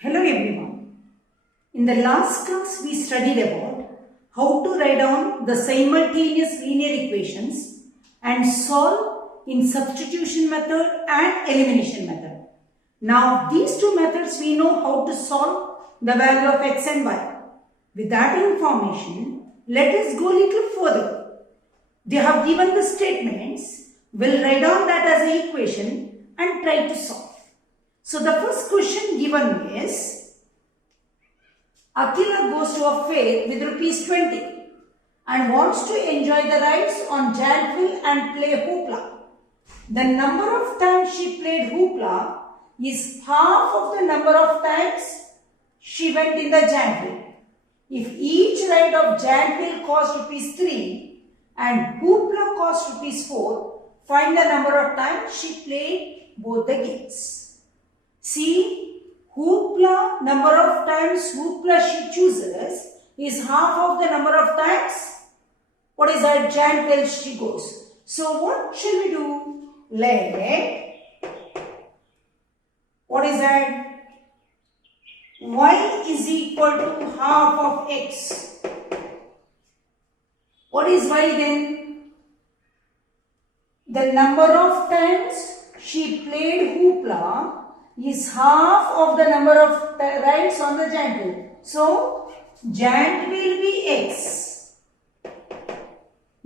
Hello everyone. In the last class we studied about how to write down the simultaneous linear equations and solve in substitution method and elimination method. Now these two methods we know how to solve the value of x and y. With that information, let us go a little further. They have given the statements. We'll write down that as an equation and try to solve. So the first question given is, Akila goes to a fair with rupees 20 and wants to enjoy the rides on Jadville and play hoopla. The number of times she played hoopla is half of the number of times she went in the Jadville. If each ride of Jadville cost rupees 3 and hoopla cost rupees 4, find the number of times she played both the games. See, hoopla, number of times hoopla she chooses is half of the number of times. What is that? Jadville she goes. So what shall we do? What is that? Y is equal to half of x. What is y then? The number of times she played hoopla is half of the number of rides on the Jadville. So, Jadville will be x.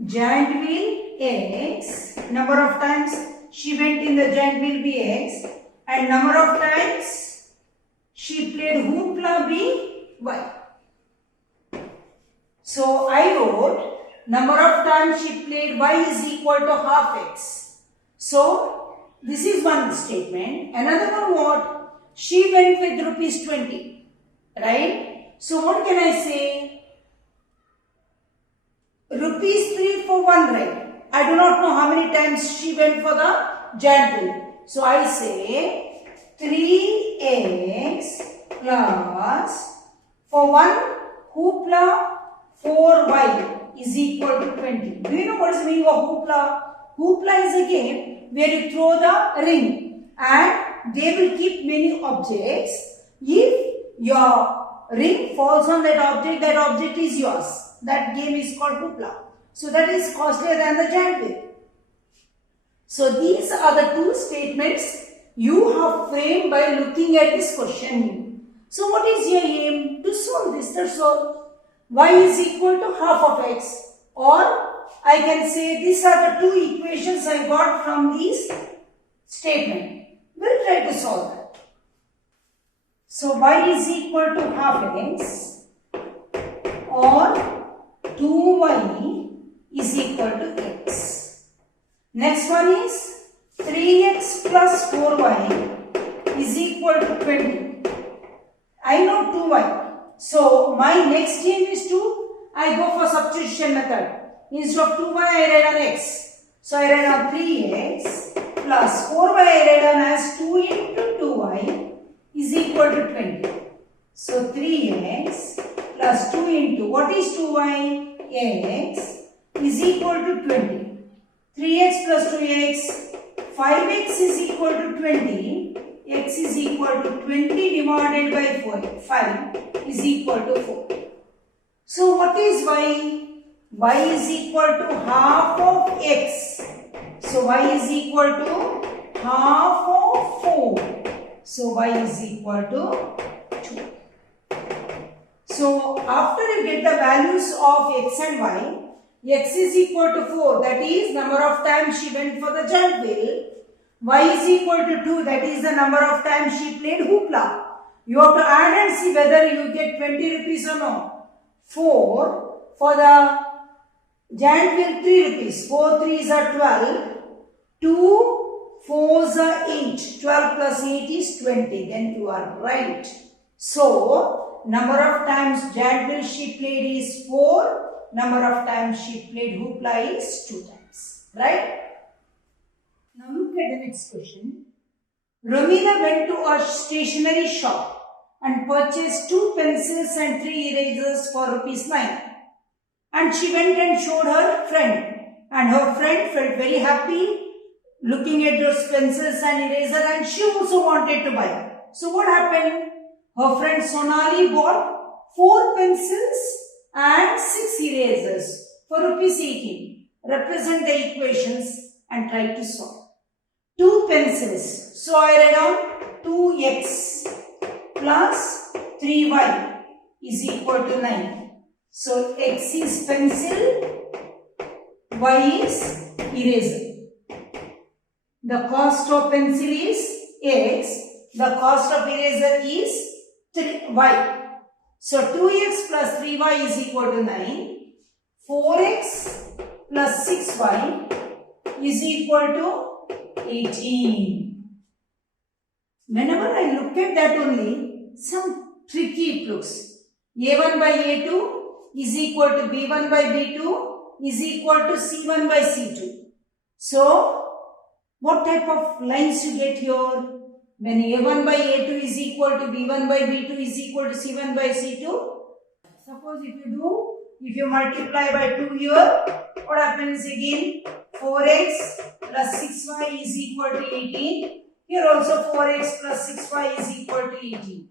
Jadville x. Number of times she went in the Jadville will be x. And number of times she played hoopla be y. So, I wrote number of times she played y is equal to half x. So, this is one statement. Another one what? She went with rupees 20. Right? So what can I say? Rupees 3 for one ride. I do not know how many times she went for the Jadville. So I say 3x plus for one hoopla 4y is equal to 20. Do you know what is the meaning of hoopla? Hoopla is a game where you throw the ring and they will keep many objects. If your ring falls on that object is yours. That game is called hoopla. So that is costlier than the Jadville. So these are the two statements you have framed by looking at this question. So what is your aim? To solve this, that's all. Y is equal to half of x, or I can say these are the two equations I got from this statement. We'll try to solve that. So y is equal to half x or 2y is equal to x. Next one is 3x plus 4y is equal to 20. I know 2y. So my next aim is I go for substitution method. Instead of 2y, I write on x. So I write on 3x plus 4y, I write on as 2 into 2y is equal to 20. So 3x plus 2 into, what is 2y? x is equal to 20. 3x plus 2x, 5x is equal to 20. X is equal to 20 divided by 4. 5 is equal to 4. So what is y? Y is equal to half of x. So y is equal to half of 4. So y is equal to 2. So after you get the values of x and y, x is equal to 4, that is number of times she went for the Jadville. Y is equal to 2, that is the number of times she played hoopla. You have to add and see whether you get 20 rupees or no. 4 for the Jadville 3 rupees. 4 3s are 12. 2 4s are 8. 12 plus 8 is 20. Then you are right. So, number of times Jadville she played is 4. Number of times she played hoopla is 2 times. Right? Now look at the next question. Romina went to a stationery shop and purchased 2 pencils and 3 erasers for rupees 9. And she went and showed her friend. And her friend felt very happy looking at those pencils and eraser, and she also wanted to buy. So what happened? her friend Sonali bought 4 pencils and 6 erasers for rupees 18. Represent the equations and try to solve. 2 pencils. So I write down 2x plus 3y is equal to 9. So x is pencil, y is eraser. The cost of pencil is x, the cost of eraser is y. So 2x plus 3y is equal to 9. 4x plus 6y is equal to 18. Whenever I look at that only, some tricky it looks. A1 by A2 is equal to B1 by B2 is equal to C1 by C2. So, what type of lines you get here? When A1 by A2 is equal to B1 by B2 is equal to C1 by C2. Suppose if you multiply by 2 here, what happens again? 4x plus 6y is equal to 18. Here also 4x plus 6y is equal to 18.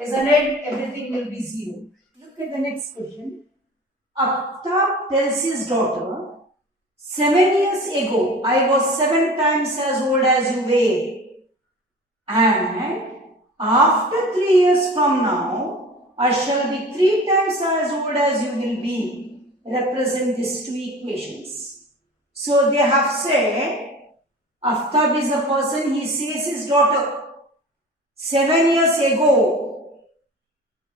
Isn't it? Everything will be 0. Look at the next question. Aftab tells his daughter, 7 years ago, I was 7 times as old as you were. And after 3 years from now, I shall be 3 times as old as you will be. Represent these 2 equations. So they have said, Aftab is a person, he says his daughter, 7 years ago.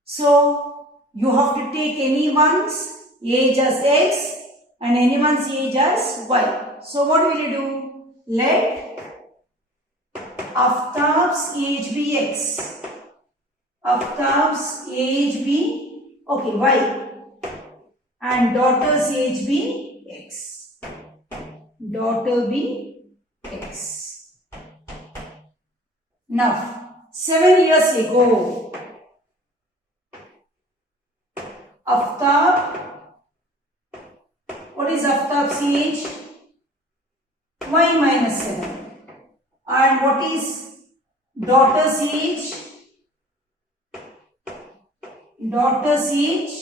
So you have to take anyone's age as x and anyone's age as y. So what will you do? Let Aftab's age be x. Aftab's age be, y. And daughter's age be x. Daughter be x. Now, 7 years ago, Aftab, what is Aftab's age? Y minus 7. And what is daughter's age? Daughter's age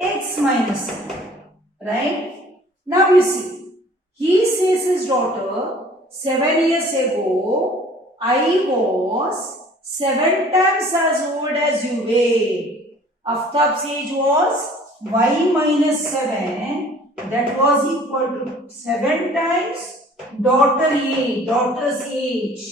x minus 7. Right? Now you see, he says his daughter, 7 years ago, I was 7 times as old as you were. Aftab's age was y minus 7. That was equal to 7 times daughter's age.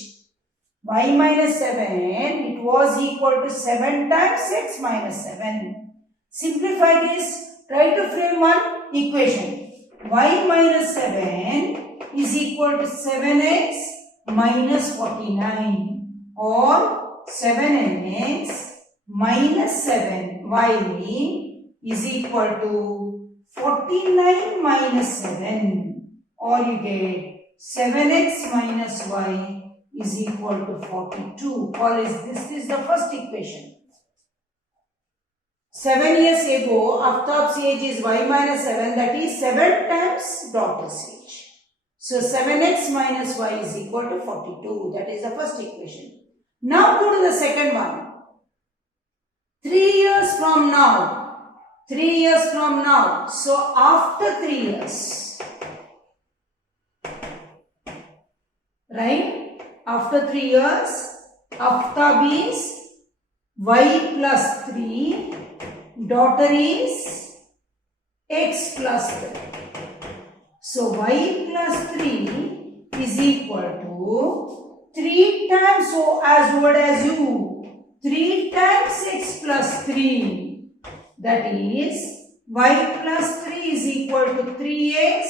Y minus 7, it was equal to 7 times x minus 7. Simplify this, try to frame one equation. Y minus 7 is equal to 7x minus 49 or 7x minus 7y is equal to 49 minus 7 or you get 7x minus y is equal to 42. This is the first equation. 7 years ago, Aftab's age is y minus 7, that is 7 times daughter's age. So 7x minus y is equal to 42. That is the first equation. Now go to the second one. 3 years from now. 3 years from now. So after 3 years. Right? After 3 years, Aftab is y plus 3. Daughter is x plus 3. So y plus 3 is equal to 3 times as old as you. 3 times x plus 3. That is y plus 3 is equal to 3x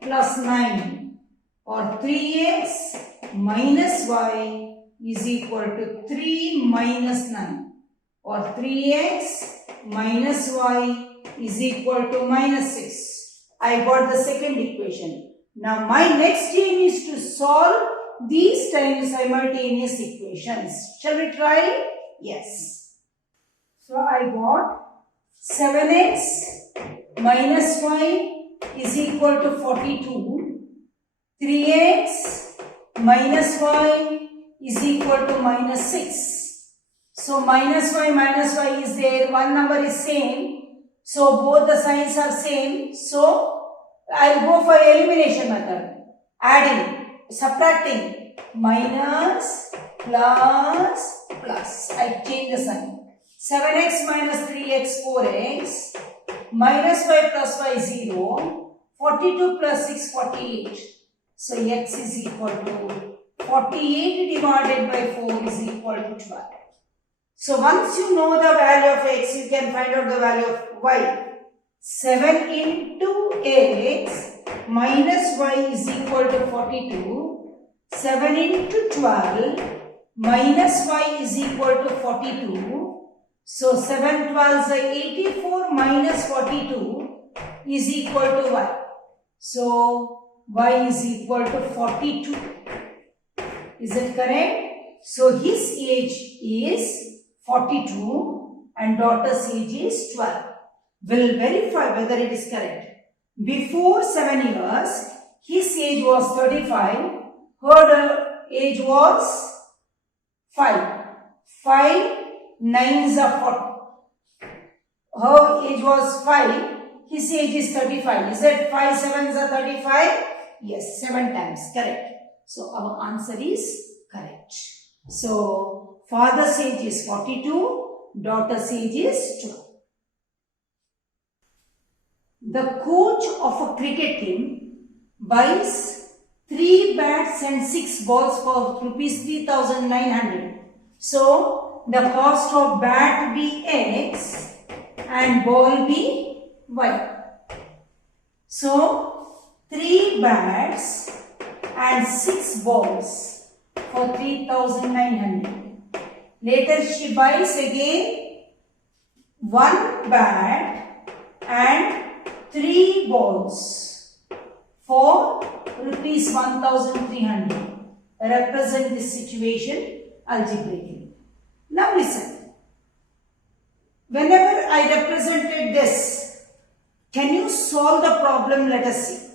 plus 9 or 3x minus y is equal to 3 minus 9 or 3x minus y is equal to minus 6. I got the second equation. Now my next aim is to solve these times simultaneous equations. Shall we try? Yes. So I got 7x minus y is equal to 42. 3x minus y is equal to minus 6. So minus y is there. One number is same. So both the signs are same. So I'll go for elimination method. Adding, subtracting. Minus, plus, plus. I change the sign. 7x minus 3x, 4x. Minus 5 plus y, 0. 42 plus 6, 48. So x is equal to 48 divided by 4 is equal to 12. So once you know the value of x, you can find out the value of y. 7 into x minus y is equal to 42. 7 into 12 minus y is equal to 42. So 7 12s are 84 minus 42 is equal to y. So y is equal to 42. Is it correct? So his age is 42 and daughter's age is 12. We'll verify whether it is correct. Before 7 years, his age was 35. Her age was 5. 5 9s are 40. Her age was 5. His age is 35. Is it 5 7s are 35? Yes, 7 times. Correct. So our answer is correct. So father's age is 42. Daughter's age is 12. The coach of a cricket team buys 3 bats and 6 balls for rupees 3,900. So the cost of bat be X and ball be Y. So 3 bats and 6 balls for 3,900. Later she buys again 1 bat and 3 balls for rupees 1,300. Represent this situation algebraically. Now listen. Whenever I represented this, can you solve the problem? Let us see.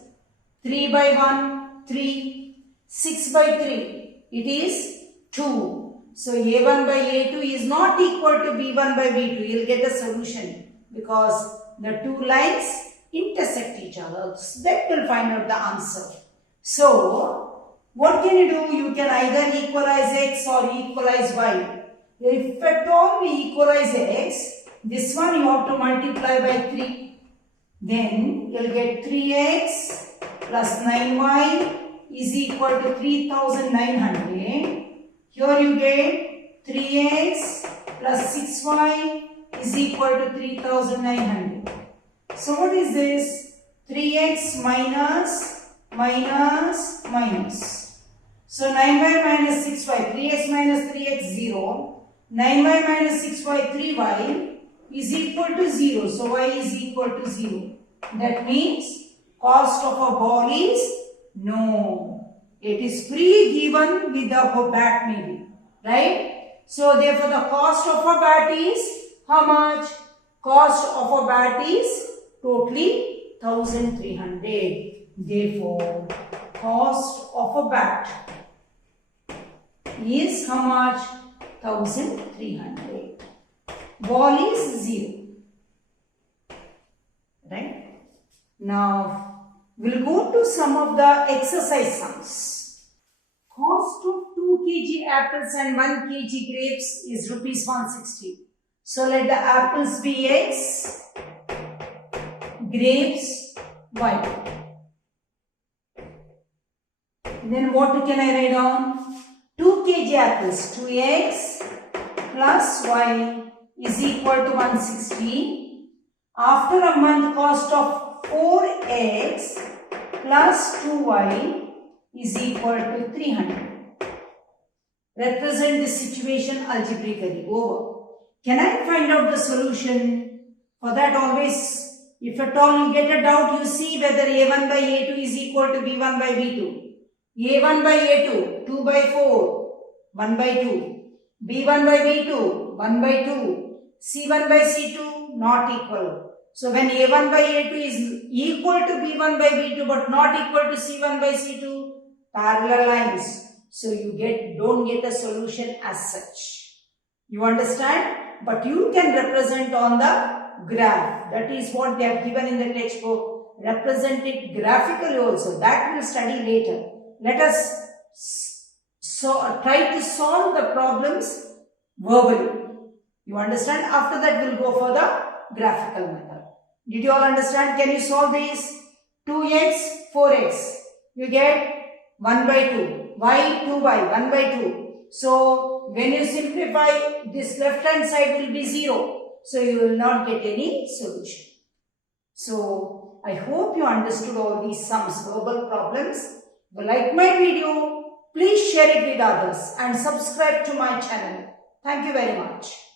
3 by 1, 3. 6 by 3, it is 2. So A1 by A2 is not equal to B1 by B2. You will get a solution because the two lines intersect each other. So that will find out the answer. So what can you do? You can either equalize x or equalize y. If at all we equalize x, this one you have to multiply by 3. Then you will get 3x plus 9y is equal to 3,900. Here you get 3x plus 6y is equal to 3,900. So what is this? 3x minus minus minus. So 9y minus 6y, 3x minus 3x 0. 9y minus 6y 3y is equal to 0. So y is equal to 0. That means cost of a ball is no. It is pre-given with the bat maybe. Right? So therefore the cost of a bat is how much? Cost of a bat is totally 1,300. Therefore cost of a bat is how much? 1,300. Ball is 0. Right? Now we'll go to some of the exercise sums. Cost of 2 kg apples and 1 kg grapes is rupees 160. So let the apples be X, grapes Y. Then what can I write down? 2 kg apples, 2x plus y is equal to 160. After a month, cost of 4x plus 2y is equal to 300. Represent this situation algebraically. Over. Can I find out the solution? For that always, if at all you get a doubt, you see whether A1 by A2 is equal to B1 by B2. A1 by A2, 2 by 4, 1 by 2. B1 by B2, 1 by 2. C1 by C2, not equal. So when A1 by A2 is equal to B1 by B2 but not equal to C1 by C2, parallel lines. So you don't get a solution as such. You understand? But you can represent on the graph. That is what they have given in the textbook. Represent it graphically also. That we'll study later. Let us try to solve the problems verbally. You understand? After that we'll go for the graphical method. Did you all understand? Can you solve these? 2x, 4x. You get 1 by 2. Y, 2y, 1 by 2. So, when you simplify, this left hand side will be 0. So, you will not get any solution. So, I hope you understood all these sums, verbal problems. If you like my video, please share it with others and subscribe to my channel. Thank you very much.